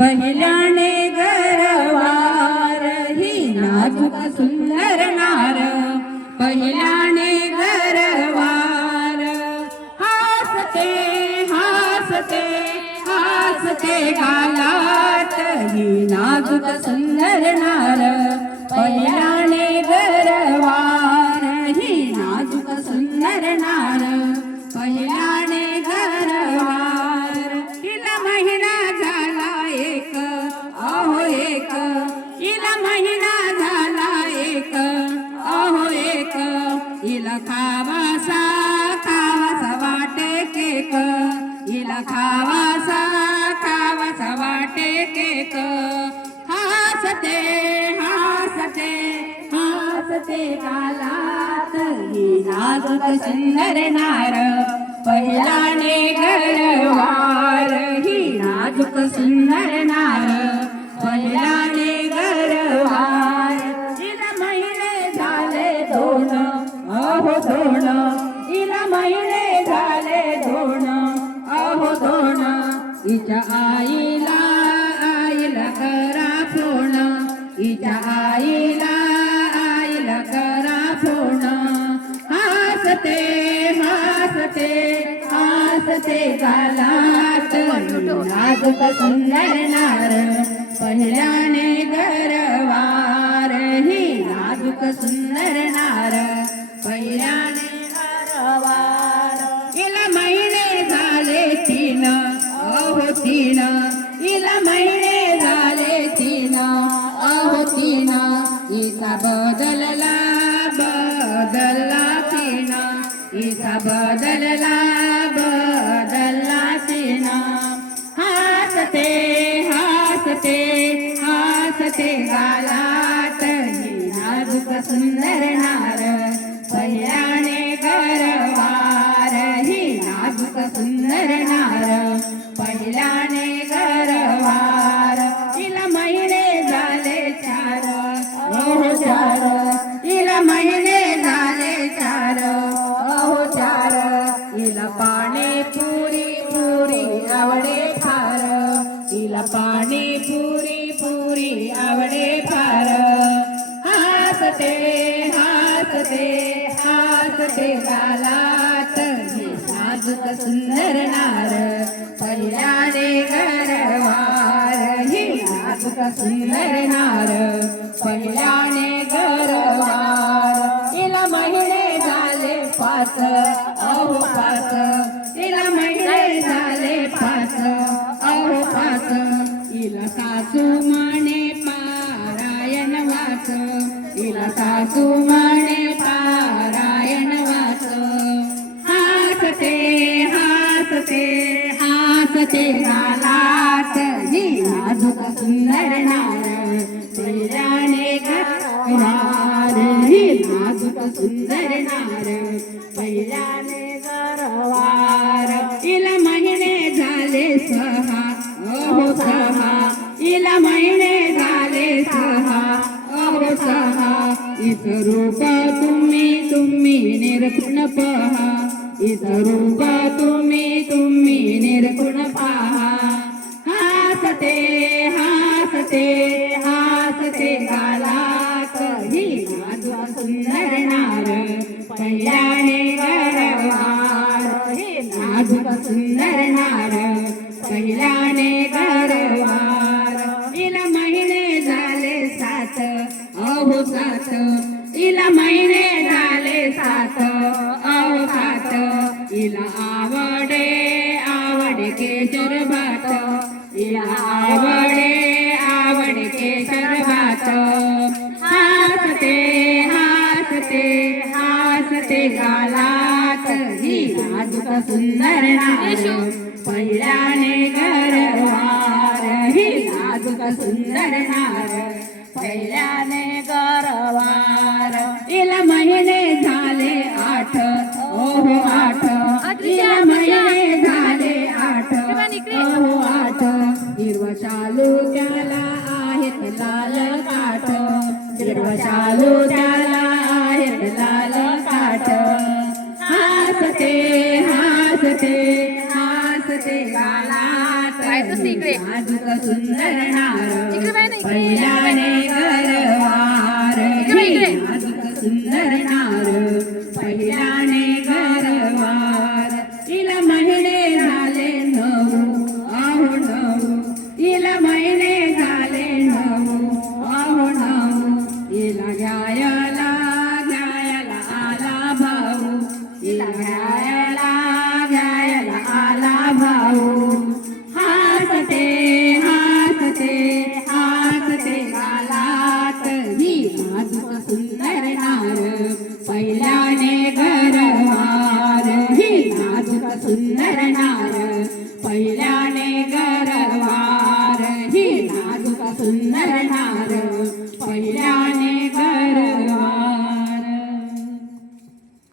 पहिल्याने गरवार ही नाजूक सुंदर नार पहिल्याने गरवार हासते हासते हासते गालात ही नाजूक सुंदर नार पहिल्याने गरवार ही नाजूक सुंदर नार पहिल्याने गरवार हिला महिना झाला एक अहो एक हिला महिना झाला एक अहो एक हिला खावासा खावासा वाटे केक हिला खावासा खावासा वाटे केक हासते हासते हासते गालात ही नाजूक सुंदर नार पहिल्याने गरवार ही नाजूक सुंदर नार पहिल्याने गरवार हिला महिने झाले दोन अहो दोन हिला महिने झाले दोन अहो दोन हिच्या आईला करा फोन हिच्या आईला करा फोन हासते हासते हासते गालात नाजूक सुंदर नार पहिल्याने गरवार ही नाजूक सुंदर नार पहिल्याने गरवार हिला महिने झाले तीन अहो तीन हिला महिने झाले तीन अहो तीन हिचा बदलला बदलला तीन हिचा बदलला बदलला तीन हासते हासते हासते गालात ही नाजूक सुंदर नार पहिल्याने गरवार ही नाजूक सुंदर नार पहिल्याने गरवार हिला महिने झाले चार अहो चार हिला महिने झाले चार अहो चार हिला पाणी पुरी पुरी आवडे फार हिला पाणी पुरी पुरी आवडे फार हासते हासते हासते गालात ही नाजूक सुंदर नार पहिल्याने गरवार ही नाजूक सुंदर नार पहिल्याने गरवार हिला महिने झाले पाच अहो पाच हिला महिने झाले पाच अहो पाच हिला सासू माने पारायण वाच हिला सासू माने पारायण वाच हासते हासते हासते गालात ही नाजूक सुंदर नार पहिल्याने गरवार ही नाजूक सुंदर नार पहिल्याने गरवार हिला महिने झाले सहा अहो सहा हिला महिने झाले सहा अहो सहा इथं रूप तुम्ही निर्गुण पहा इथं रूप तुम्ही निर्गुण पहा हासते हासते हासते गालात ही नाजूक सुंदर नार पहिल्याने गरवार ही नाजूक सुंदर नार पहिल्याने गरवार हिला महिने झाले सात अहो सात हिला महिने झाले सात अहो सात हिला आवडे आवडे केशर भात हिला आवडे केशर भात हासते हासते हासते गालात ही नाजूक सुंदर नार पहिल्याने गरवार ही नाजूक सुंदर नार पहिल्याने गरवार हिला महिने झाले आठ ओहो आठ हिला महिने झाले आठ ओहो आठ हिरवा चालू त्याला आहेत लाल काठ हिरवा चालू त्याला आहेत लाल काठ हासते हासते हासते गालात नाजूक सुंदर नार इकडे बाई ना, इकडे. पहिल्याने गरवार इकडे, इकडे. नाजूक सुंदर नार पहिल्याने